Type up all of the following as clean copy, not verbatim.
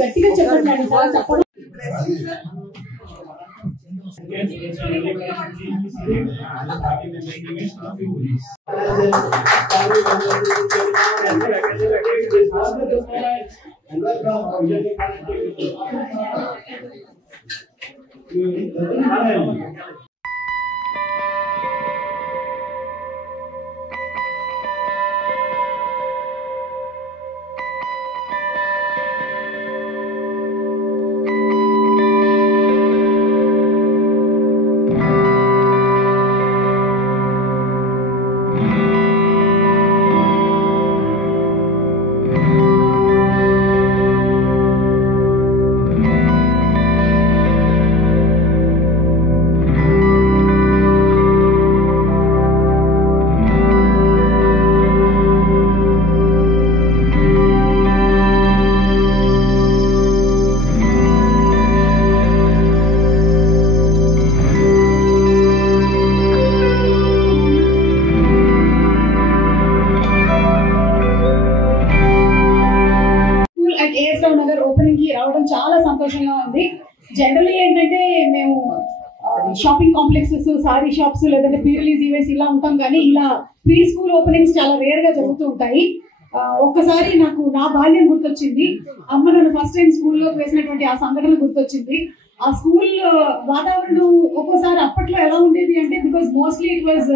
గట్టిగా చెప్పండి చెప్పడం నగర్ ఓపెనింగ్ కి రావడం చాలా సంతోషంగా ఉంది. జనరల్లీ ఏంటంటే మేము షాపింగ్ కాంప్లెక్సెస్, సారీ షాప్స్ లేదంటే ప్రీ రిలీజ్ ఈవెంట్స్ ఇలా ఉంటాం, కానీ ఇలా ప్రీ స్కూల్ ఓపెనింగ్స్ చాలా రేర్ గా జరుగుతూ ఉంటాయి. ఒక్కసారి నాకు నా బాల్యం గుర్తొచ్చింది. అమ్మ నన్ను ఫస్ట్ టైం స్కూల్లో వేసినటువంటి ఆ సంఘటన గుర్తొచ్చింది. ఆ స్కూల్ వాతావరణం ఒక్కోసారి అప్పట్లో ఎలా ఉండేది అంటే, because mostly it was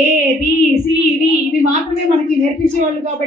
A B C D ఇవి మాత్రమే మనకి నేర్పించేవాళ్ళు కాబట్టి